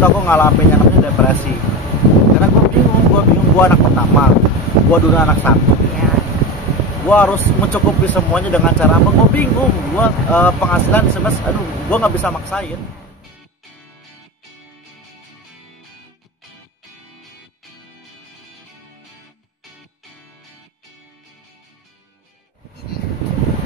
itu aku ngalamin yang namanya depresi. Karena gue bingung, gue anak pertama, gue dulu anak satu. Gue harus mencukupi semuanya dengan cara apa? Gue bingung, gue penghasilan SMS, aduh, gue nggak bisa maksain.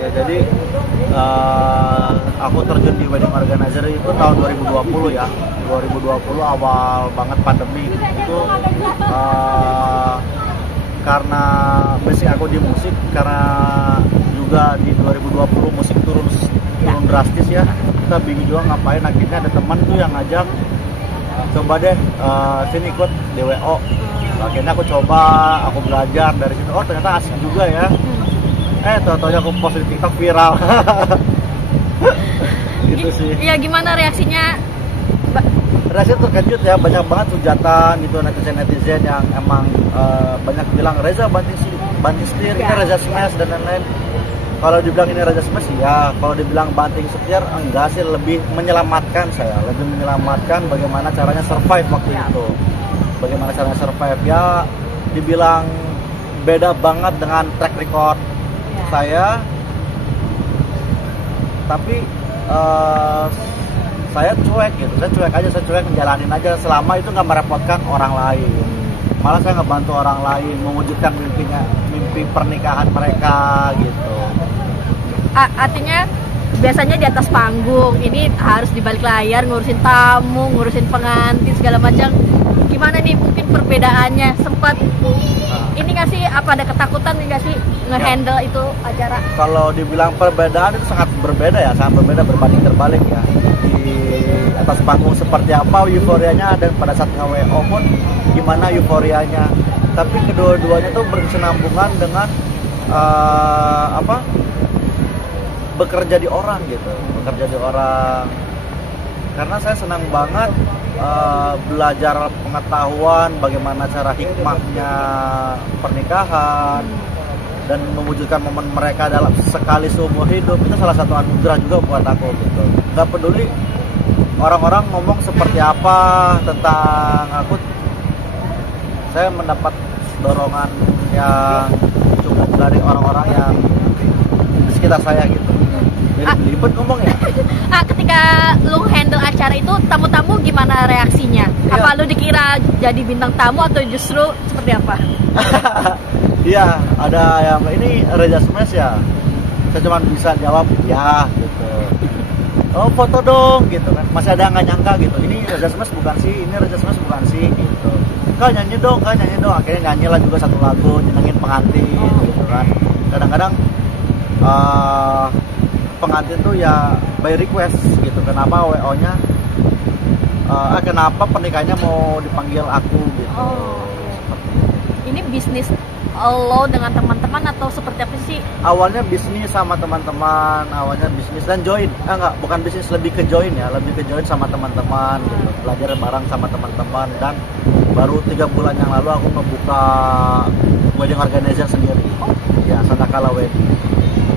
Ya jadi aku terjun di wedding organizer itu tahun 2020 ya. 2020 awal banget pandemi itu karena basic aku di musik, karena juga di 2020 musik turun drastis ya. Kita bingung juga ngapain, akhirnya ada teman tuh yang ngajak, coba deh sini ikut DWO. Akhirnya aku coba, aku belajar dari situ. Oh ternyata asik juga ya. Tau-taunya aku post di TikTok viral. Gitu sih. Iya, gimana reaksinya? Reaksi terkejut ya, banyak banget hujatan gitu, netizen yang emang banyak bilang Reza banting setir, ini Reza smash dan lain-lain. Kalau dibilang ini Reza smash ya, kalau dibilang banting setir enggak sih, lebih menyelamatkan saya, lebih menyelamatkan bagaimana caranya survive waktu itu. Bagaimana caranya survive ya, dibilang beda banget dengan track record saya, tapi saya cuek gitu, saya cuek menjalanin aja selama itu nggak merepotkan orang lain. Malah saya ngebantu orang lain mewujudkan mimpi pernikahan mereka gitu. Artinya biasanya di atas panggung, ini harus di balik layar ngurusin tamu, ngurusin pengantin segala macam. Gimana nih mungkin perbedaannya? Sempat ini nggak sih, apa ada ketakutan nggak sih ngehandle itu acara? Kalau dibilang perbedaan itu sangat berbeda ya, sangat berbeda, berbanding terbalik ya. Di atas panggung seperti apa euforianya, dan pada saat nge-WO pun gimana euforianya. Tapi kedua-duanya tuh berkesinambungan dengan bekerja di orang gitu, bekerja di orang. Karena saya senang banget belajar pengetahuan bagaimana cara hikmahnya pernikahan dan mewujudkan momen mereka dalam sekali seumur hidup. Itu salah satu anugerah juga buat aku gitu. Gak peduli orang-orang ngomong seperti apa tentang aku, saya mendapat dorongan yang cukup dari orang-orang yang di sekitar saya gitu. Jadi belibet ngomong ya. Ketika lu handle acara itu, tamu-tamu gimana reaksinya? Ya. Apa lu dikira jadi bintang tamu atau justru seperti apa? Iya, ada yang ini Reza Smash ya. Saya cuma bisa jawab ya gitu. Oh foto dong gitu kan. Masih ada yang nggak nyangka gitu. Ini Reza Smash bukan sih, ini Reza Smash bukan sih gitu. Kak nyanyi dong. Akhirnya nyanyi lah juga satu lagu, nyenengin pengantin gitu kan. Kadang-kadang pengantin tuh ya by request gitu. Kenapa WO-nya? Kenapa pernikahannya mau dipanggil aku gitu. Ini bisnis lo dengan teman-teman atau seperti apa sih? Awalnya bisnis sama teman-teman, awalnya bisnis dan join. Enggak, bukan bisnis, lebih ke join ya, lebih ke join sama teman-teman gitu. Belajar bareng sama teman-teman, dan baru 3 bulan yang lalu aku ngebuka wedding organizer sendiri. Ya, Sandakala Wedding.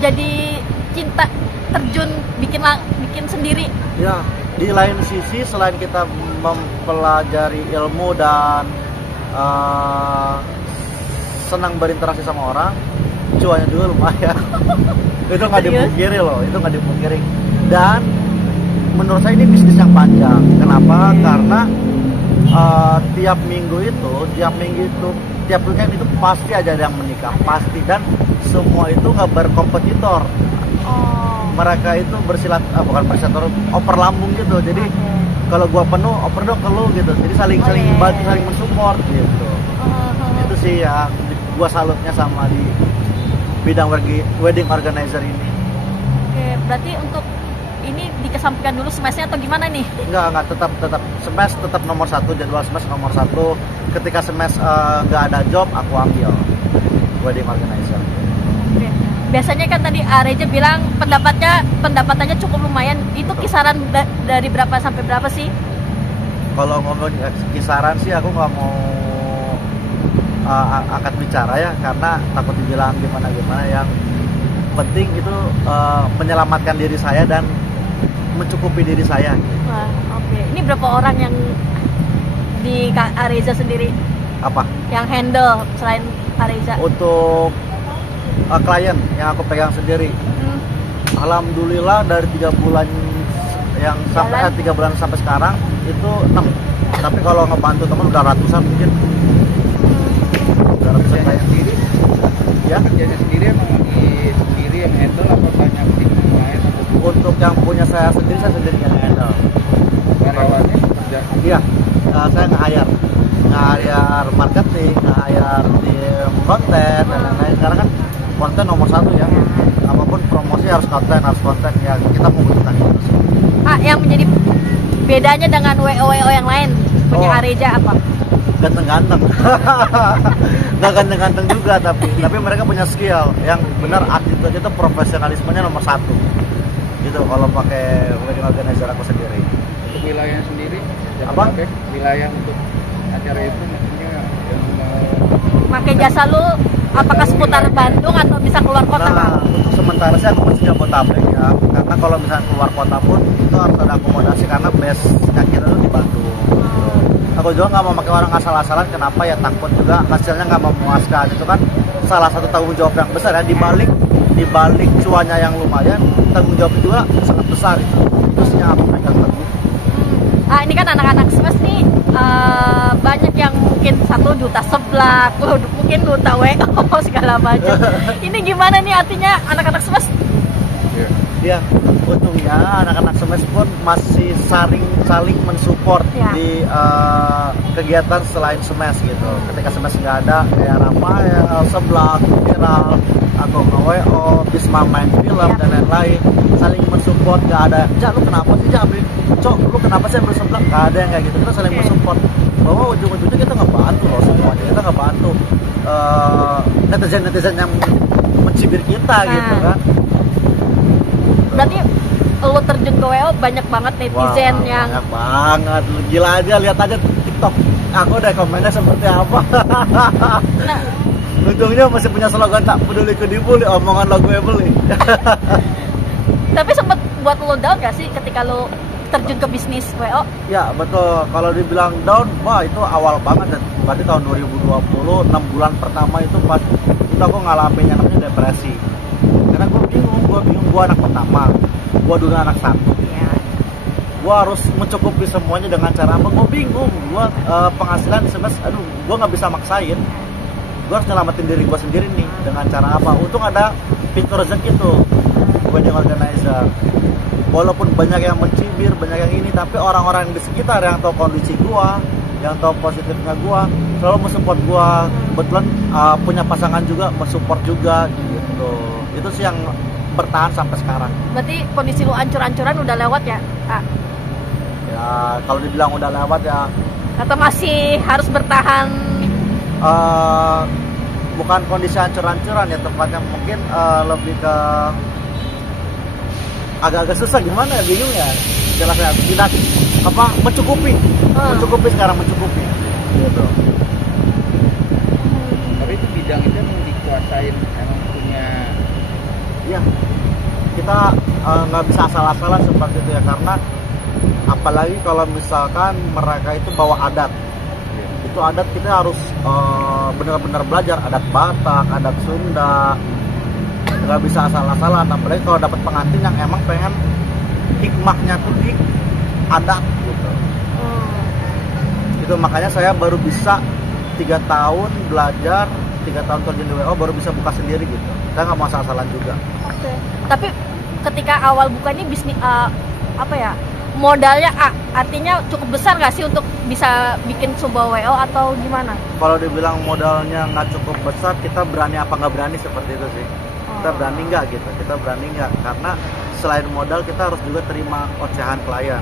Jadi cinta terjun bikin sendiri. Ya, di lain sisi selain kita mempelajari ilmu dan senang berinteraksi sama orang, cuannya juga lumayan. Itu nggak dipungkiri loh, itu nggak dipungkiri. Dan menurut saya ini bisnis yang panjang. Kenapa? Karena tiap minggu itu, tiap weekend itu pasti aja ada yang menikah, pasti, dan semua itu nggak berkompetitor. Mereka itu bukan bersilat, oper lambung gitu. Jadi kalau gua penuh, oper dong ke lu gitu. Jadi saling bantu, saling mensupport gitu. Itu sih ya, gua salutnya sama di bidang wedding organizer ini. Oke, berarti untuk ini dikesampingkan dulu smash-nya atau gimana nih? Enggak, tetap smash tetap nomor 1, jadwal smash nomor 1. Ketika smash nggak ada job, aku ambil wedding organizer. Oke. Biasanya kan tadi Reza bilang pendapatannya cukup lumayan. Itu kisaran dari berapa sampai berapa sih? Kalau ngomong kisaran sih aku nggak mau angkat bicara ya, karena takut dibilang gimana. Yang penting itu menyelamatkan diri saya dan mencukupi diri saya. Wah, oke. Ini berapa orang yang di Kak Areza sendiri Apa? yang handle selain Areza? Untuk klien yang aku pegang sendiri, Hmm, alhamdulillah dari 3 bulan yang sampai Jalan. 3 bulan sampai sekarang itu 6. Tapi kalau ngebantu teman udah ratusan mungkin. Udah ratusan Kerjanya klien. sendiri, Ya, kerjanya sendiri emang lagi sendiri yang handle apa banyak tim lain atau untuk yang punya saya sendiri yang handle. karyawannya kerja? Iya, saya nge-hire marketing, nge-hire tim konten dan lain-lain. Karena kan konten nomor 1 ya. Apapun promosi harus konten ya, kita membutuhkan itu sih. yang menjadi bedanya dengan WO yang lain punya Oh. Areza apa? Ganteng-ganteng. Nggak ganteng-ganteng juga, tapi mereka punya skill yang benar. Attitude itu profesionalismenya nomor 1 gitu kalau pakai wedding organizer aku sendiri. Untuk wilayah sendiri, Apa? Jabodetabek, wilayah untuk acara itu maksudnya yang Pakai jasa lu apakah seputar Bandung atau bisa keluar kota? Nah, Bang? untuk sementara sih aku masih Jabodetabek ya, karena kalau misalnya keluar kota pun itu harus ada akomodasi karena base-nya kita tuh di Bandung. Aku juga nggak mau pakai orang asal-asalan, kenapa ya, takut juga hasilnya nggak memuaskan. Itu kan salah satu tanggung jawab yang besar ya, di balik cuannya yang lumayan, tanggung jawab juga sangat besar itu. Terus yang aku pegang teguh. Ini kan anak-anak smash nih banyak yang mungkin 1 juta seblak, mungkin duta WO segala macam. Ini gimana nih artinya anak-anak smash? Ya, untungnya anak-anak semes pun masih saling mensupport Ya. di kegiatan selain semes gitu. Ketika semes nggak ada, kayak Rafael, Seblak, Viral, atau WO, Bisma main film Ya. dan lain-lain, saling mensupport. Nggak ada, "Ja, lu kenapa sih, Ja, beli Cok, lu kenapa sih ambil Seblak?" Nggak ada yang kayak gitu. Kita saling Oke. mensupport. Bahwa ujung-ujungnya kita ngebantu loh semuanya. Kita ngebantu netizen-netizen yang mencibir kita gitu Nah. kan. Berarti lu terjun ke WO banyak banget netizen Wah, yang banyak banget. Gila aja, lihat aja TikTok aku udah komennya seperti apa. nah, Ujungnya masih punya slogan tak peduli ku dibully, omongan lo gue beli. tapi sempet buat lu down gak sih ketika lu terjun ke bisnis WO? Ya betul, kalau dibilang down, wah itu awal banget. Berarti tahun 2020, 6 bulan pertama itu pas itu aku ngalamin yang namanya depresi. Karena gue bingung, gue anak pertama, gue dulu anak 1. Ya. Gue harus mencukupi semuanya dengan cara apa? Gue bingung. Gue penghasilan aduh, gue nggak bisa maksain. Gue harus nyelamatin diri gue sendiri nih dengan cara apa? Untung ada pintu rezeki tuh, wedding organizer. Walaupun banyak yang mencibir, banyak yang ini, tapi orang-orang di sekitar yang tahu kondisi gue, yang tahu positifnya gue, selalu mensupport gue. Kebetulan punya pasangan juga, mensupport juga gitu. Itu sih yang bertahan sampai sekarang. Berarti kondisi lu ancur-ancuran udah lewat ya? Ya kalau dibilang udah lewat ya, Atau masih harus bertahan? bukan kondisi hancur-hancuran ya, tempatnya mungkin lebih ke agak-agak susah, gimana ya, bingung ya jelasnya. Tidak apa, mencukupi sekarang, mencukupi gitu. Tapi itu bidang itu emang dikuasain, emang punya Iya, kita nggak bisa asal-asalan seperti itu ya, karena apalagi kalau misalkan mereka itu bawa adat. Itu adat kita harus benar-benar belajar, adat Batak, adat Sunda, nggak bisa asal-asalan. Apalagi kalau dapat pengantin yang emang pengen hikmahnya tuh di adat gitu. Itu makanya saya baru bisa 3 tahun belajar, 3 tahun terjun di WO baru bisa buka sendiri gitu. Saya nggak mau asal-asalan juga. Oke. Tapi ketika awal buka ini bisnis apa ya? Modalnya artinya cukup besar nggak sih untuk bisa bikin sebuah WO atau gimana? Kalau dibilang modalnya nggak cukup besar, kita berani apa nggak berani seperti itu sih. Kita berani nggak gitu, kita berani nggak, karena selain modal kita harus juga terima ocehan klien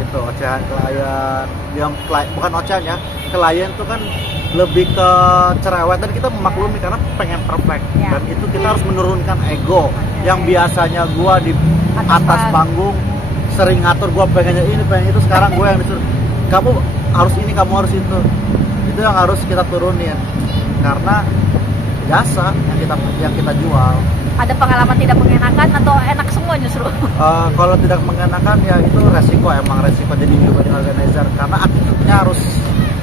gitu. Ocehan klien yang bukan ocehan ya, klien tuh kan lebih ke cerewet, dan kita memaklumi karena pengen perfect Ya. dan itu kita harus menurunkan ego. Yang biasanya gua di atas panggung sering ngatur, gua pengennya ini, pengen itu, sekarang gue yang disuruh, kamu harus ini, kamu harus itu yang harus kita turunin, karena jasa yang kita jual ada pengalaman tidak mengenakan atau enak semua justru? Kalau tidak mengenakan ya itu resiko, emang resiko jadi wedding organizer, karena attitude-nya harus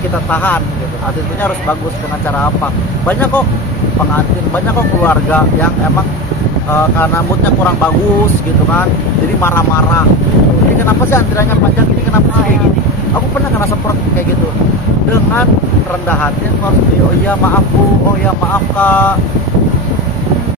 kita tahan gitu. Attitude-nya harus bagus. Dengan cara apa? Banyak kok pengantin, banyak kok keluarga yang emang karena moodnya kurang bagus gitu kan, jadi marah-marah. Ini kenapa sih antriannya panjang, ini kenapa sih kayak gini? Aku pernah kena semprot kayak gitu. Dengan rendah hati aku harus oh iya maaf bu, oh iya maaf kak,